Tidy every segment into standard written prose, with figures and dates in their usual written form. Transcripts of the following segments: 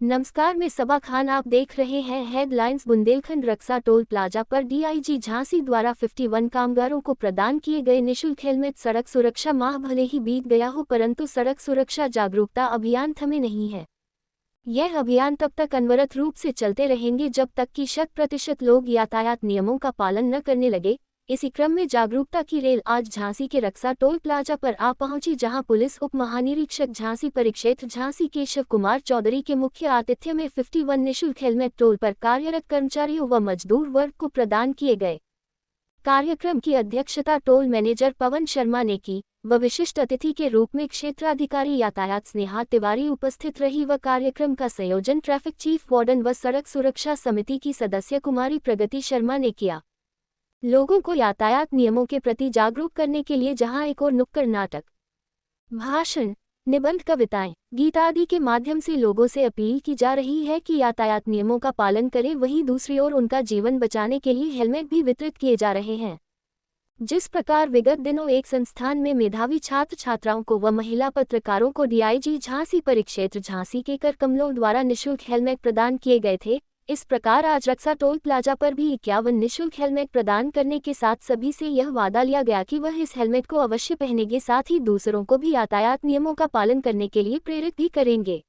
नमस्कार, मैं सबा खान। आप देख रहे हैं हेडलाइंस। बुंदेलखंड रक्सा टोल प्लाजा पर डीआईजी झांसी द्वारा 51 कामगारों को प्रदान किए गए निःशुल्क हेलमेट। सड़क सुरक्षा माह भले ही बीत गया हो, परंतु सड़क सुरक्षा जागरूकता अभियान थमे नहीं है। यह अभियान तब तक अनवरत रूप से चलते रहेंगे जब तक कि 100% लोग यातायात नियमों का पालन न करने लगे। इसी क्रम में जागरूकता की रेल आज झांसी के रक्सा टोल प्लाजा पर आ पहुंची, जहां पुलिस उप महानिरीक्षक झांसी परिक्षेत्र झांसी केशव कुमार चौधरी के मुख्य आतिथ्य में 51 निःशुल्क हेलमेट टोल पर कार्यरत कर्मचारियों व मजदूर वर्ग को प्रदान किए गए। कार्यक्रम की अध्यक्षता टोल मैनेजर पवन शर्मा ने की व विशिष्ट अतिथि के रूप में क्षेत्राधिकारी यातायात स्नेहा तिवारी उपस्थित रही व कार्यक्रम का संयोजन ट्रैफिक चीफ वार्डन व सड़क सुरक्षा समिति की सदस्य कुमारी प्रगति शर्मा ने किया। लोगों को यातायात नियमों के प्रति जागरूक करने के लिए जहां एक और नुक्कड़ नाटक, भाषण, निबंध, कविताएं, गीत आदि के माध्यम से लोगों से अपील की जा रही है कि यातायात नियमों का पालन करें, वहीं दूसरी ओर उनका जीवन बचाने के लिए हेलमेट भी वितरित किए जा रहे हैं। जिस प्रकार विगत दिनों एक संस्थान में मेधावी छात्र छात्राओं को व महिला पत्रकारों को डीआईजी झांसी परिक्षेत्र झांसी के कर कमलों द्वारा निःशुल्क हेलमेट प्रदान किए गए थे, इस प्रकार आज रक्सा टोल प्लाजा पर भी 51 निःशुल्क हेलमेट प्रदान करने के साथ सभी से यह वादा लिया गया कि वह इस हेलमेट को अवश्य पहनेंगे, साथ ही दूसरों को भी यातायात नियमों का पालन करने के लिए प्रेरित भी करेंगे।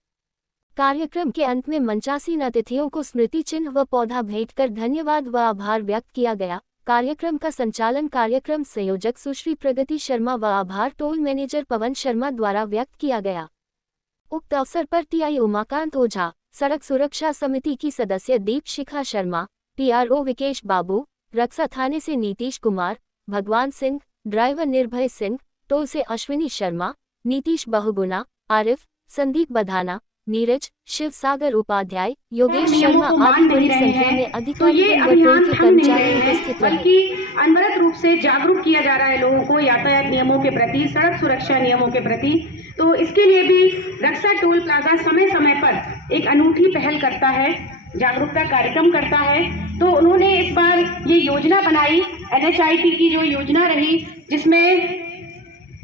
कार्यक्रम के अंत में मंचासीन अतिथियों को स्मृति चिन्ह व पौधा भेंट कर धन्यवाद व आभार व्यक्त किया गया। कार्यक्रम का संचालन कार्यक्रम संयोजक सुश्री प्रगति शर्मा व आभार टोल मैनेजर पवन शर्मा द्वारा व्यक्त किया गया। उक्त अवसर पर टीआई उमाकांत ओझा, सड़क सुरक्षा समिति की सदस्य दीप शिखा शर्मा, पीआरओ विकेश बाबू, रक्सा थाने से नीतीश कुमार, भगवान सिंह, ड्राइवर निर्भय सिंह, टोल से अश्विनी शर्मा, नीतीश बहुगुना, आरिफ, संदीप बधाना, नीरज, शिव सागर उपाध्याय, योगेश शर्मा आदि बड़ी संख्या में अधिकारी व टोल के कर्मचारी उपस्थित रहे। बल्कि अनवरत रूप से जागरूक किया जा रहा है लोगों को यातायात नियमों के प्रति, सड़क सुरक्षा नियमों के प्रति। तो इसके लिए भी रक्सा टोल प्लाजा समय समय पर एक अनूठी पहल करता है, जागरूकता कार्यक्रम करता है। तो उन्होंने इस बार ये योजना बनाई, NHIT की जो योजना रही, जिसमें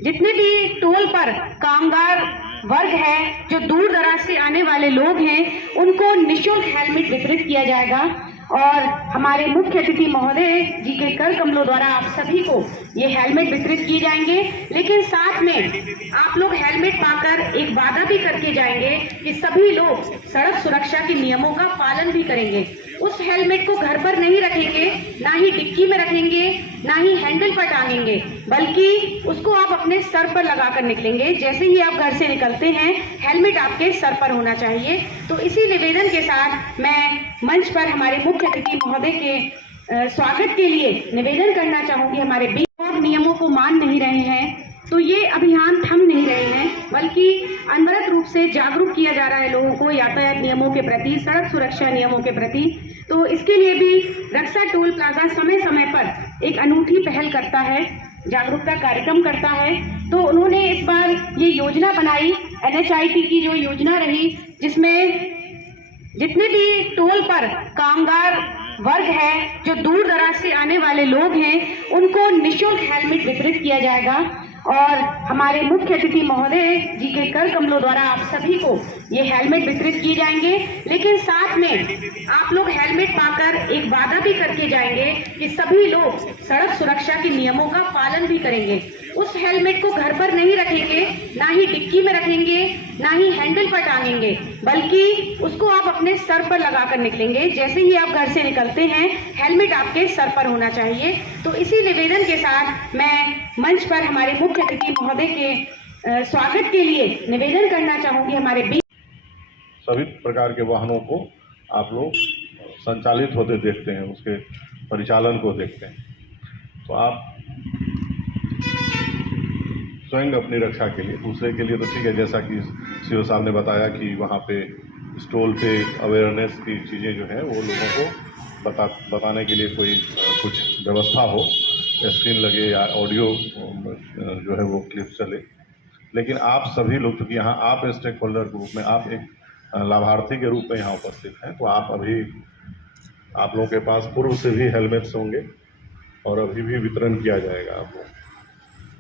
जितने भी टोल पर कामगार वर्ग है, जो दूर दराज से आने वाले लोग हैं, उनको निःशुल्क हेलमेट वितरित किया जाएगा। और हमारे मुख्य अतिथि महोदय जी के कर कमलों द्वारा आप सभी को ये हेलमेट वितरित किए जाएंगे। लेकिन साथ में आप लोग हेलमेट पाकर एक वादा भी करके जाएंगे कि सभी लोग सड़क सुरक्षा के नियमों का पालन भी करेंगे। उस हेलमेट को घर पर नहीं रखेंगे, ना ही डिक्की में रखेंगे, ना ही हैंडल पर टांगेंगे, बल्कि उसको आप अपने सर पर लगा कर निकलेंगे। जैसे ही आप घर से निकलते हैं, हेलमेट आपके सर पर होना चाहिए। तो इसी निवेदन के साथ मैं मंच पर हमारे मुख्य अतिथि महोदय के स्वागत के लिए निवेदन करना चाहूंगी। हमारे लोग नियमों को मान नहीं रहे हैं, तो ये अभियान थम नहीं रहे हैं, बल्कि अनवरत रूप से जागरूक किया जा रहा है लोगों को यातायात नियमों के प्रति, सड़क सुरक्षा नियमों के प्रति। तो इसके लिए भी रक्सा टोल प्लाजा समय समय पर एक अनूठी पहल करता है, जागरूकता कार्यक्रम करता है। तो उन्होंने इस बार ये योजना बनाई, NHIT की जो योजना रही, जिसमें जितने भी टोल पर कामगार वर्ग है, जो दूर दराज से आने वाले लोग हैं, उनको निःशुल्क हेलमेट वितरित किया जाएगा। और हमारे मुख्य अतिथि महोदय जी के कर कमलों द्वारा आप सभी को ये हेलमेट वितरित किए जाएंगे। लेकिन साथ में आप लोग हेलमेट पाकर एक वादा भी करके जाएंगे कि सभी लोग सड़क सुरक्षा के नियमों का पालन भी करेंगे। उस हेलमेट को घर पर नहीं रखेंगे, ना ही डिक्की में रखेंगे, ना ही हैंडल पर टांगेंगे, बल्कि उसको आप अपने सर पर लगा कर निकलेंगे। जैसे ही आप घर से निकलते हैं, हेलमेट आपके सर पर होना चाहिए। तो इसी निवेदन के साथ मैं मंच पर हमारे मुख्य अतिथि महोदय के स्वागत के लिए निवेदन करना चाहूंगी। हमारे सभी प्रकार के वाहनों को आप लोग संचालित होते देखते हैं, उसके परिचालन को देखते हैं। तो आप स्वयं अपनी रक्षा के लिए, दूसरे के लिए तो ठीक है, जैसा कि सीओ साहब ने बताया कि वहाँ पे स्टॉल पे अवेयरनेस की चीज़ें जो हैं वो लोगों को बताने के लिए कोई कुछ व्यवस्था हो, या स्क्रीन लगे या ऑडियो जो है वो क्लिप चले। लेकिन आप सभी लोग, चूँकि यहाँ आप स्टेक होल्डर के रूप में, आप एक लाभार्थी के रूप में यहाँ उपस्थित हैं, तो आप अभी आप लोगों के पास पूर्व से भी हेलमेट्स होंगे और अभी भी वितरण किया जाएगा आप लोग।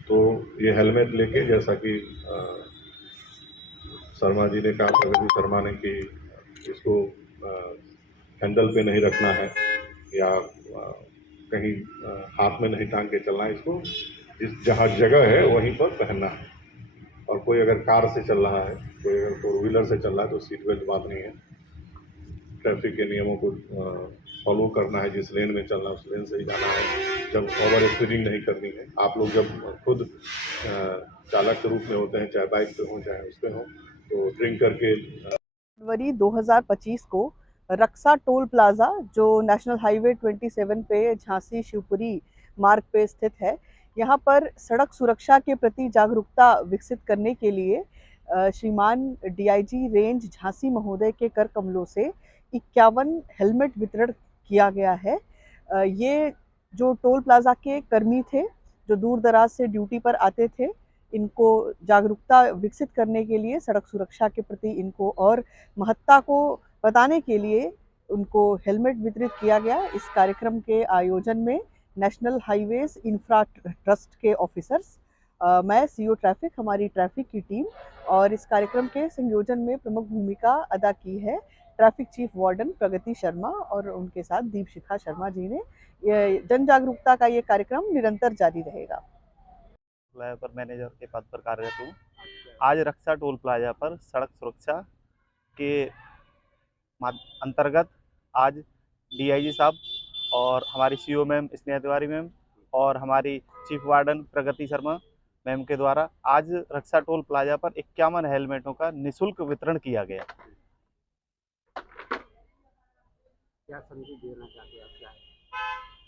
तो ये हेलमेट लेके, जैसा कि शर्मा जी ने कहा, प्रगति शर्मा ने, कि इसको हैंडल पे नहीं रखना है या कहीं हाथ में नहीं टांग के चलना है, इसको जहाँ जगह है वहीं पर पहनना है। और कोई अगर कार से चल रहा है, कोई अगर फोर व्हीलर से चल रहा है तो सीट बेल्ट बात नहीं है। ट्रैफिक के नियमों को फॉलो करना है, जिस लेन में चलना है उस लेन से ही जाना है। जब ओवर स्पीडिंग नहीं करनी है। आप लोग जब खुद चालक के रूप में होते हैं, चाहे बाइक पे हो चाहे उस पे हो, तो ड्रिंक करके। फरवरी 2025 को रक्सा टोल प्लाज़ा जो नेशनल हाईवे 27 पे झांसी शिवपुरी मार्ग पे स्थित है, यहाँ पर सड़क सुरक्षा के प्रति जागरूकता विकसित करने के लिए श्रीमान डीआईजी रेंज झांसी महोदय के कर कमलों से 51 हेलमेट वितरण किया गया है। ये जो टोल प्लाज़ा के कर्मी थे, जो दूर दराज से ड्यूटी पर आते थे, इनको जागरूकता विकसित करने के लिए, सड़क सुरक्षा के प्रति इनको और महत्ता को बताने के लिए उनको हेलमेट वितरित किया गया। इस कार्यक्रम के आयोजन में नेशनल हाईवेज इंफ्रा ट्रस्ट के ऑफिसर्स, मैं सीओ ट्रैफिक, हमारी ट्रैफिक की टीम, और इस कार्यक्रम के संयोजन में प्रमुख भूमिका अदा की है ट्रैफिक चीफ वार्डन प्रगति शर्मा और उनके साथ दीपशिखा शर्मा जी ने। जन जागरूकता का ये कार्यक्रम निरंतर जारी रहेगा। पर मैनेजर के पद पर कार्यरत हूँ। आज रक्सा टोल प्लाजा पर सड़क सुरक्षा के अंतर्गत आज डीआईजी साहब और हमारी CO ma'am Sneha Tiwari ma'am और हमारी चीफ वार्डन प्रगति शर्मा मैम के द्वारा आज रक्सा टोल प्लाजा पर 51 हेलमेटों का निःशुल्क वितरण किया गया। क्या संदेश देना चाहते हैं आप? क्या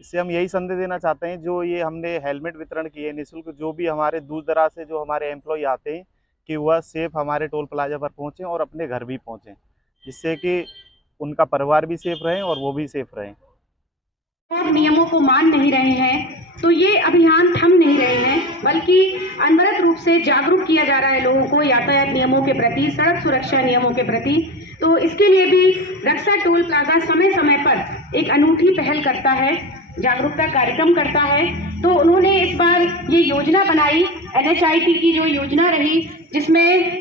इससे हम यही संदेश देना चाहते हैं, जो ये हमने हेलमेट वितरण किए निःशुल्क, जो भी हमारे दूर दराज से जो हमारे एम्प्लॉय आते हैं कि वह सेफ हमारे टोल प्लाजा पर पहुँचें और अपने घर भी पहुँचें, जिससे कि उनका परिवार भी सेफ रहे और वो भी सेफ रहें। नियमों को मान नहीं रहे हैं तो ये अभियान थम नहीं रहे हैं, बल्कि अनवरत रूप से जागरूक किया जा रहा है लोगों को यातायात नियमों के प्रति, सड़क सुरक्षा नियमों के प्रति। तो इसके लिए भी रक्सा टोल प्लाजा समय समय पर एक अनूठी पहल करता है, जागरूकता कार्यक्रम करता है। तो उन्होंने इस बार ये योजना बनाई, NHIT की जो योजना रही, जिसमें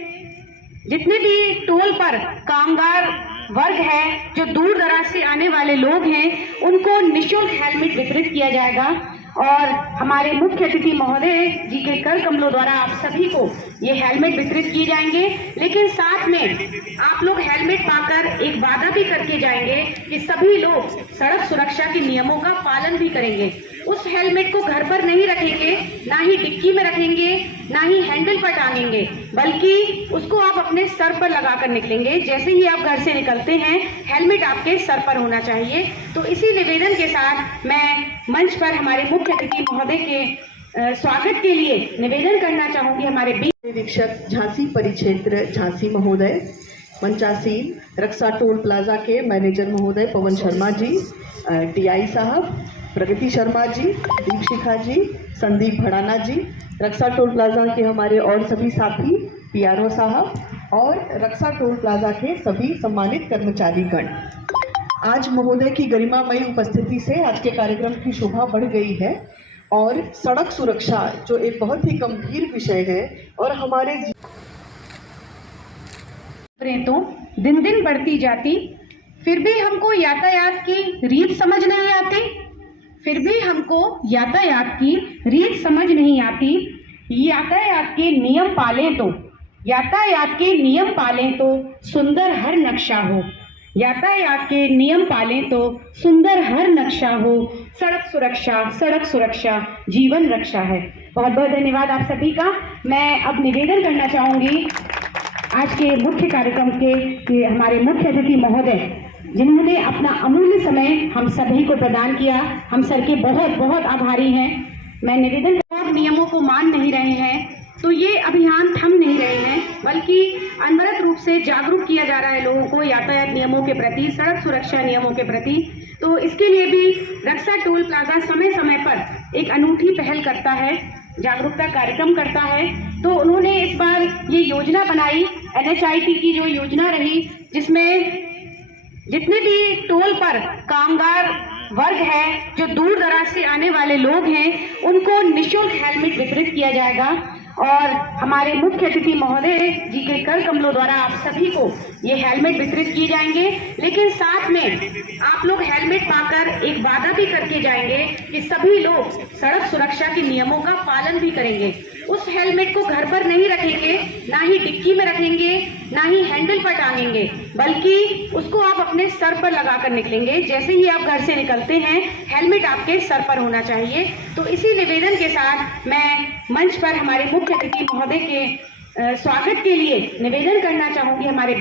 जितने भी टोल पर कामगार वर्ग है, जो दूर दराज से आने वाले लोग हैं, उनको निःशुल्क हेलमेट वितरित किया जाएगा। और हमारे मुख्य अतिथि महोदय जी के कर कमलों द्वारा आप सभी को ये हेलमेट वितरित किए जाएंगे। लेकिन साथ में आप लोग हेलमेट पाकर एक वादा भी करके जाएंगे कि सभी लोग सड़क सुरक्षा के नियमों का पालन भी करेंगे। उस हेलमेट को घर पर नहीं रखेंगे, ना ही डिक्की में रखेंगे, ना ही हैंडल पर टांगेंगे, बल्कि उसको आप अपने सर पर लगाकर निकलेंगे। जैसे ही आप घर से निकलते हैं, हेलमेट आपके सर पर होना चाहिए। तो इसी निवेदन के साथ मैं मंच पर हमारे मुख्य अतिथि महोदय के स्वागत के लिए निवेदन करना चाहूंगी हमारे निरीक्षक झांसी परिक्षेत्र झांसी महोदय, मंचासीन रक्सा टोल प्लाजा के मैनेजर महोदय पवन शर्मा जी, टीआई साहब प्रगति शर्मा जी, दीपशिखा जी, संदीप भड़ाना जी, रक्सा टोल प्लाजा के हमारे और सभी साथी, पीआरओ साहब और रक्सा टोल प्लाजा के सभी सम्मानित कर्मचारीगण। आज महोदय की गरिमामयी उपस्थिति से आज के कार्यक्रम की शोभा बढ़ गई है और सड़क सुरक्षा जो एक बहुत ही गंभीर विषय है और हमारे तो दिन दिन बढ़ती जाती, फिर भी हमको यातायात की रीत समझ नहीं आती, फिर भी हमको यातायात की रीत समझ नहीं आती। यातायात के नियम पालें तो, यातायात के नियम पालें तो सुंदर हर नक्शा हो, यातायात के नियम पालें तो सुंदर हर नक्शा हो। सड़क सुरक्षा जीवन रक्षा है। बहुत बहुत धन्यवाद आप सभी का। मैं अब निवेदन करना चाहूँगी आज के मुख्य कार्यक्रम के हमारे मुख्य अतिथि महोदय, जिन्होंने अपना अमूल्य समय हम सभी को प्रदान किया, हम सर के बहुत बहुत आभारी हैं। मैं निवेदन और नियमों को मान नहीं रहे हैं तो ये अभियान थम नहीं रहे हैं, बल्कि अनवरत रूप से जागरूक किया जा रहा है लोगों को यातायात नियमों के प्रति, सड़क सुरक्षा नियमों के प्रति। तो इसके लिए भी रक्सा टोल प्लाजा समय समय पर एक अनूठी पहल करता है, जागरूकता कार्यक्रम करता है। तो उन्होंने इस बार ये योजना बनाई, NHIT की जो योजना रही, जिसमें जितने भी टोल पर कामगार वर्ग है, जो दूर दराज से आने वाले लोग हैं, उनको निःशुल्क हेलमेट वितरित किया जाएगा और हमारे मुख्य अतिथि महोदय जी के कर कमलों द्वारा आप सभी को ये हेलमेट वितरित किए जाएंगे। लेकिन साथ में आप लोग हेलमेट पाकर एक वादा भी करके जाएंगे कि सभी लोग सड़क सुरक्षा के नियमों का पालन भी करेंगे। उस हेलमेट को घर पर नहीं रखेंगे, ना ही डिक्की में रखेंगे, ना ही हैंडल पर टांगेंगे, बल्कि उसको आप अपने सर पर लगाकर निकलेंगे। जैसे ही आप घर से निकलते हैं, हेलमेट आपके सर पर होना चाहिए। तो इसी निवेदन के साथ मैं मंच पर हमारे मुख्य अतिथि महोदय के स्वागत के लिए निवेदन करना चाहूंगी। हमारे